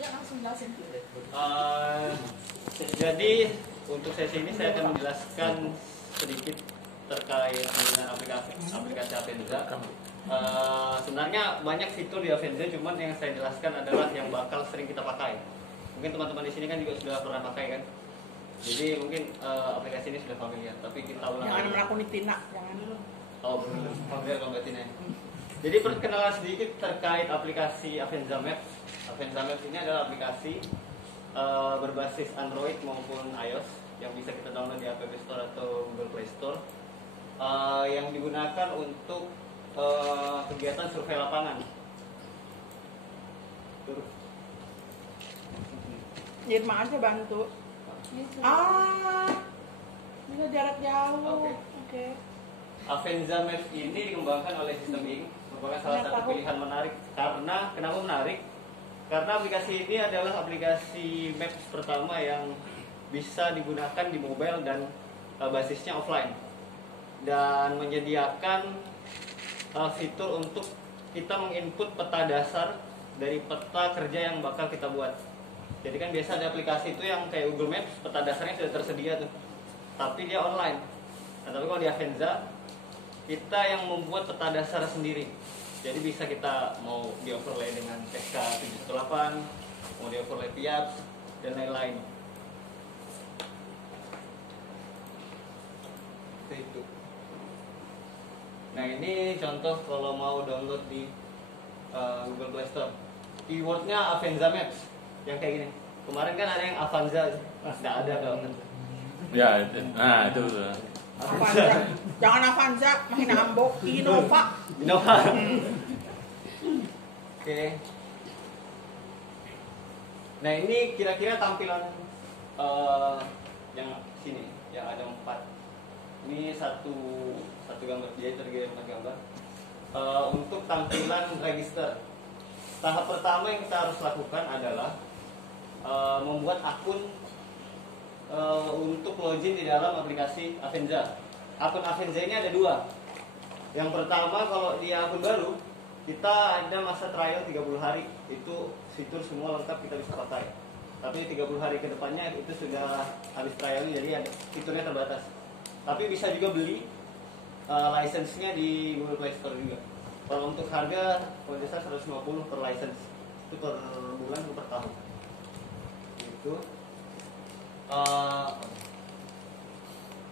Ya langsung jelasin. Jadi untuk sesi ini saya akan menjelaskan sedikit terkait dengan aplikasi Avenza. Sebenarnya banyak fitur di Avenza, cuman yang saya jelaskan adalah yang bakal sering kita pakai. Mungkin teman-teman di sini kan juga sudah pernah pakai kan. Jadi mungkin aplikasi ini sudah familiar, tapi kita ulang lagi. Jangan melakukan Tina, jangan dulu. Oh, familiar kalau Mbak Tina. Jadi perkenalan sedikit terkait aplikasi Avenza Maps. Avenza Maps ini adalah aplikasi berbasis Android maupun iOS yang bisa kita download di App Store atau Google Play Store, yang digunakan untuk kegiatan survei lapangan. Irma aja bantu. Bisa jarak jauh. Oke. Avenza Maps ini dikembangkan oleh Sistem Ink, merupakan salah satu pilihan menarik. Karena kenapa menarik? Karena aplikasi ini adalah aplikasi Maps pertama yang bisa digunakan di mobile dan basisnya offline, dan menyediakan fitur untuk kita menginput peta dasar dari peta kerja yang bakal kita buat. Jadi kan biasa ada aplikasi itu yang kayak Google Maps, peta dasarnya sudah tersedia tuh, tapi dia online. Nah, tapi kalau di Avenza kita yang membuat peta dasar sendiri. Jadi bisa kita mau di overlay dengan SK718, mau di overlay PIAPS dan lain-lain. Itu. Nah, ini contoh kalau mau download di Google Play Store. Keywordnya Avenza Maps yang kayak gini. Kemarin kan ada yang Avanza, nggak ada dong. Ya, itu. Avanza. Jangan Avanza, makin Ambo, Innova. Oke. Nah, ini kira-kira tampilan yang sini, yang ada 4. Ini satu gambar, jadi terdiri dari 4 gambar. Untuk tampilan register, tahap pertama yang kita harus lakukan adalah membuat akun untuk login di dalam aplikasi Avenza. Akun Avenza ini ada 2. Yang pertama, kalau di akun baru kita ada masa trial 30 hari. Itu fitur semua lengkap kita bisa pakai. Tapi 30 hari ke depannya itu sudah habis trialnya, jadi fiturnya terbatas. Tapi bisa juga beli license-nya di Google Play Store juga. Kalau untuk harga kalau dasar 150 per license. Itu per bulan atau per tahun. Itu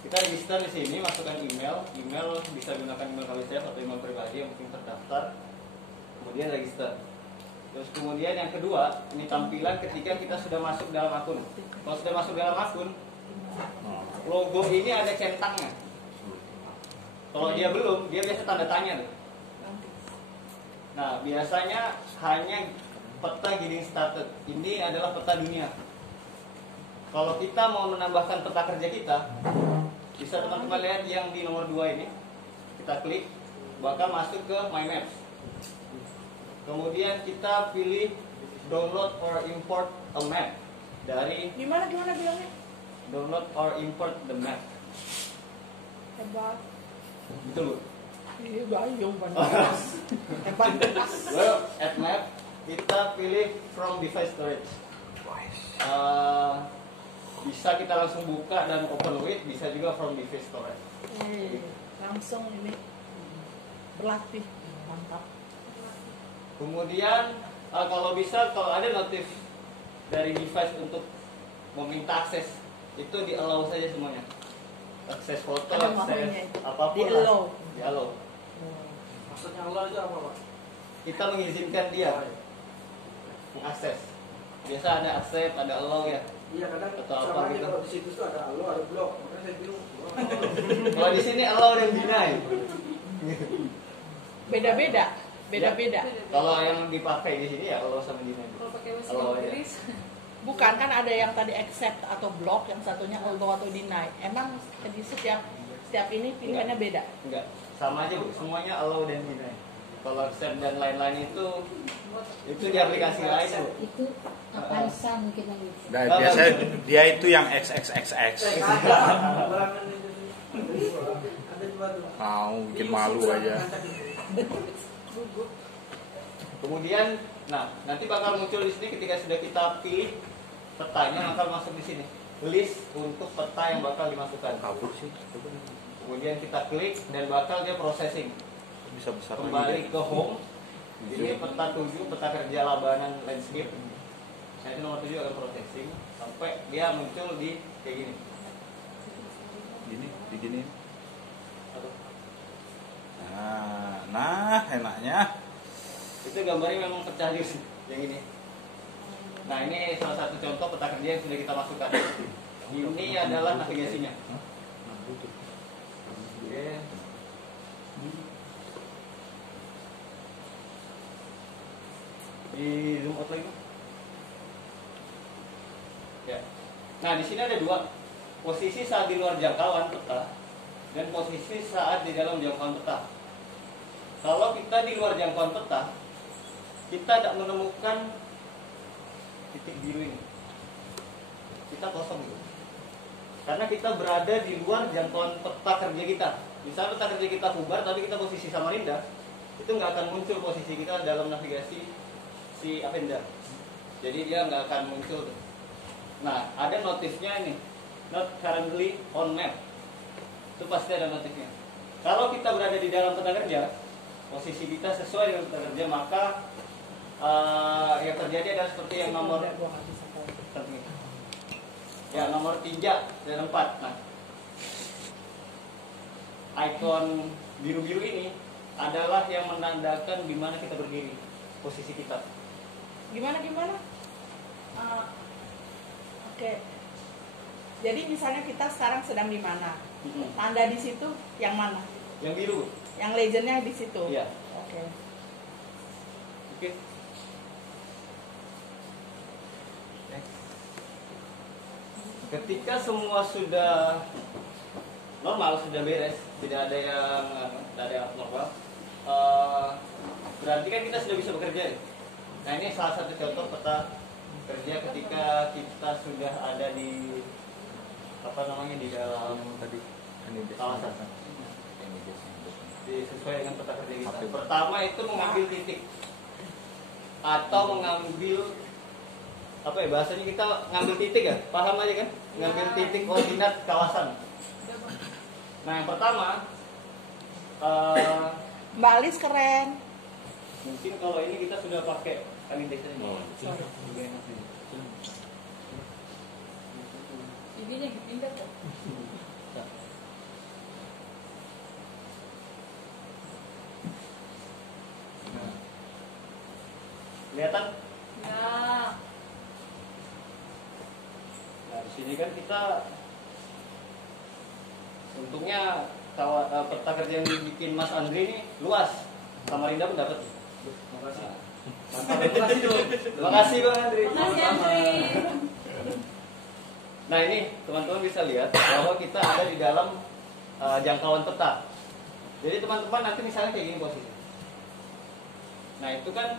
kita register di sini, masukkan email bisa gunakan email KWCF atau email pribadi yang penting terdaftar, kemudian register. Terus kemudian yang kedua, ini tampilan ketika kita sudah masuk dalam akun. Kalau sudah masuk dalam akun, logo ini ada centangnya. Kalau dia belum, dia biasa tanda tanya tuh. Nah, biasanya hanya peta getting started. Ini adalah peta dunia. Kalau kita mau menambahkan peta kerja kita, bisa teman-teman lihat yang di nomor 2 ini. Kita klik, bakal masuk ke My Maps. Kemudian kita pilih download or import a map. Dari Gimana bilangnya? download or import the map. Hebat. Betul, Bu? Iya, bayung benar. Hebat. Lalu add map, kita pilih from device storage. Bisa kita langsung buka dan open with, bisa juga from device storage. Langsung ini berlatih, mantap. Kemudian kalau bisa, kalau ada notif dari device untuk meminta akses, itu di allow saja semuanya. Akses foto, akses apapun di allow. Di allow. Maksudnya Allah itu apa, Pak? Kita mengizinkan dia mengakses. Biasa ada accept, ada allow ya. Iya, kadang atau apa sama gitu. kalau di situ tuh ada allo, ada blok. Makanya saya bingung. Kalau di sini allow dan deny. Beda-beda. Kalau yang dipakai di sini ya allow sama deny. Kalau pakai mesin Allow ya. Inggris, Bukan, kan ada yang tadi accept atau block, yang satunya allow atau deny. Emang di setiap ini pilihannya beda? Enggak, sama aja Bu, semuanya allow dan deny. Kalau accept dan lain-lain itu di aplikasi lain Bu. Itu Avanza mungkin yang itu. Nah, biasanya dia itu yang XXXX. Mau bikin malu aja. Kemudian Nah, nanti bakal muncul di sini ketika sudah kita pilih petanya, bakal masuk di sini list untuk peta yang bakal dimasukkan. Kabur sih. Kemudian kita klik dan bakal dia processing. Bisa besar Kembali ke home. Ini peta 7, peta kerja Labanan landscape. Nah, itu nomor 7 akan processing sampai dia muncul di kayak gini. Begini. Nah, enaknya. Itu gambarnya memang pecah di sini, yang ini. Nah, ini salah satu contoh peta kerja yang sudah kita masukkan. Ini adalah navigasinya. Oke. Di zoom out lagi. Ya. Nah, di sini ada dua posisi saat di luar jangkauan peta dan posisi saat di dalam jangkauan peta. Kalau kita di luar jangkauan peta, kita tidak menemukan titik biru ini. Kita kosong gitu. Karena kita berada di luar jangkauan peta kerja kita. Misalnya peta kerja kita bubar, tapi kita posisi Samarinda, itu nggak akan muncul posisi kita dalam navigasi si Avenda. Jadi dia nggak akan muncul. Nah, ada notifnya ini, not currently on map. Itu pasti ada notifnya. Kalau kita berada di dalam peta kerja, posisi kita sesuai dengan peta kerja, maka yang terjadi adalah seperti yang nomor ya nomor 3 dan 4. Nah, ikon biru-biru ini adalah yang menandakan di mana kita berdiri, posisi kita. Gimana? Oke. Jadi misalnya kita sekarang sedang di mana? Tanda di situ yang mana? Yang biru. Yang legendnya di situ. Iya. Oke. Ketika semua sudah normal, sudah beres, tidak ada yang abnormal, berarti kan kita sudah bisa bekerja. Nah, ini salah satu contoh peta kerja ketika kita sudah ada di di dalam kawasan. Sesuai dengan peta kerja kita. Pertama itu mengambil titik atau mengambil bahasanya kita ngambil titik ya, paham aja kan? Ngambil titik koordinat kawasan. Nah, yang pertama Mbak Alis keren. mungkin kalau ini kita sudah pakai indeks ini. Ini nih, pindah tuh. Kelihatan? Ya. Nah, di sini kan kita untungnya peta kerja yang dibikin Mas Andri ini luas. Samarinda pun dapat. Terima kasih. Terima kasih Bang Andri. Makasih, Andri. Nah, ini teman-teman bisa lihat bahwa kita ada di dalam jangkauan peta. Jadi teman-teman nanti misalnya kayak gini posisi. Nah, itu kan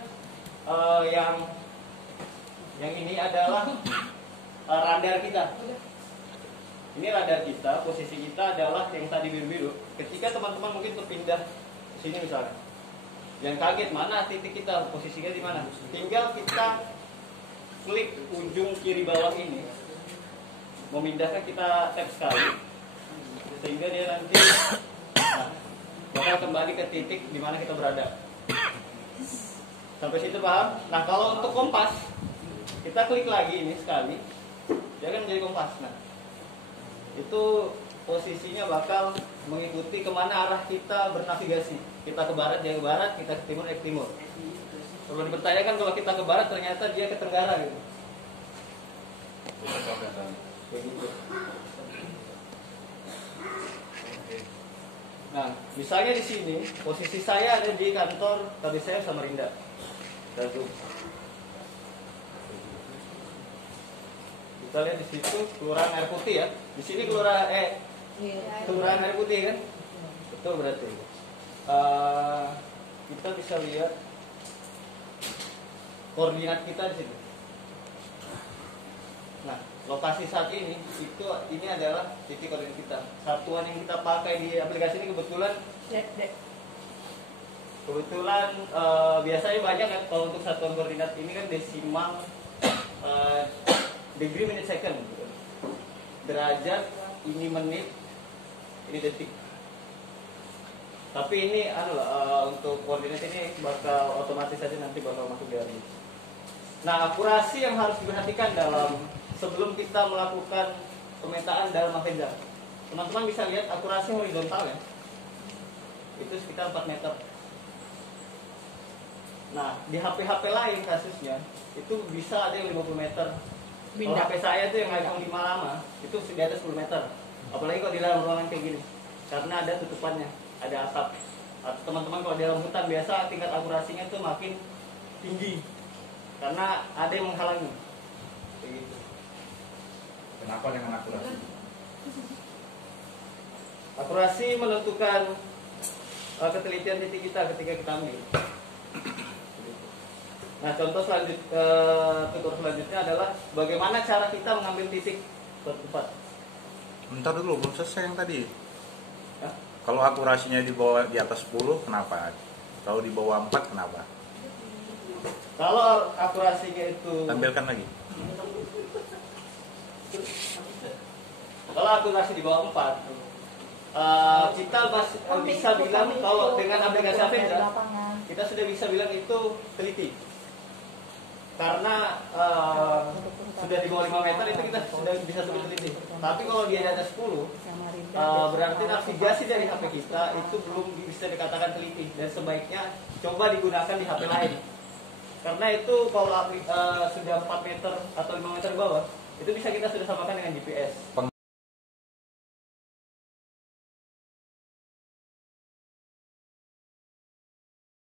yang ini adalah radar kita. Ini radar kita, posisi kita adalah yang tadi biru-biru. Ketika teman-teman mungkin berpindah ke sini misalnya, yang kaget mana titik kita, posisinya di mana? Tinggal kita klik ujung kiri bawah ini, memindahkan, kita tap sekali, sehingga dia nanti bakal kembali ke titik di mana kita berada. Sampai situ paham? Nah, kalau untuk kompas, kita klik lagi ini sekali, dia akan menjadi kompas. Nah, itu posisinya bakal mengikuti kemana arah kita bernavigasi. Kita ke barat, dia ke barat, kita ke timur, dia ke timur. Perlu dipertanyakan kalau kita ke barat, ternyata dia ke tenggara gitu. Kayak gitu. Nah, misalnya di sini, posisi saya ada di kantor tadi saya Samarinda. Dan zoom. Kita lihat di situ Kelurahan Air Putih ya. Di sini Kelurahan Air Putih kan? Betul berarti. Kita bisa lihat koordinat kita di situ. Nah, lokasi saat ini adalah titik koordinat kita. Satuan yang kita pakai di aplikasi ini kebetulan Kebetulan biasanya banyak kan kalau untuk satuan koordinat ini kan desimal, degree menit second gitu. Derajat ini menit, ini detik. Tapi ini untuk koordinat ini bakal otomatis saja nanti bakal masuk dari. Nah, akurasi yang harus diperhatikan sebelum kita melakukan pemetaan dalam Avenza. Teman-teman bisa lihat akurasi horizontal ya. Itu sekitar 4 meter. Nah, di HP-HP lain kasusnya itu bisa ada yang 50 meter. Kalau HP saya itu yang iPhone 5 lama itu di atas 10 meter. Apalagi kalau di dalam ruangan kayak gini. Karena ada tutupannya, ada atap. Atau teman-teman kalau di dalam hutan biasa tingkat akurasinya itu makin tinggi. Karena ada yang menghalangi. Kayak gitu. Kenapa dengan akurasi? Akurasi menentukan ketelitian titik kita ketika kita ambil. Nah, contoh tutur selanjutnya adalah bagaimana cara kita mengambil titik suatu tempat. Bentar dulu, belum selesai yang tadi. Hah? Kalau akurasinya di atas 10, kenapa? Kalau di bawah 4, kenapa? Kalau akurasinya itu Tampilkan lagi. Kalau akurasi di bawah 4, kita bisa bilang kalau dengan aplikasi Avenza kita sudah bisa bilang itu teliti. Karena sudah di bawah 5 meter itu kita sudah bisa sebut teliti. Tapi kalau dia di atas 10, berarti navigasi dari HP kita itu belum bisa dikatakan teliti dan sebaiknya coba digunakan di HP lain. Karena itu kalau sudah 4 meter atau 5 meter bawah, itu bisa kita sudah samakan dengan GPS.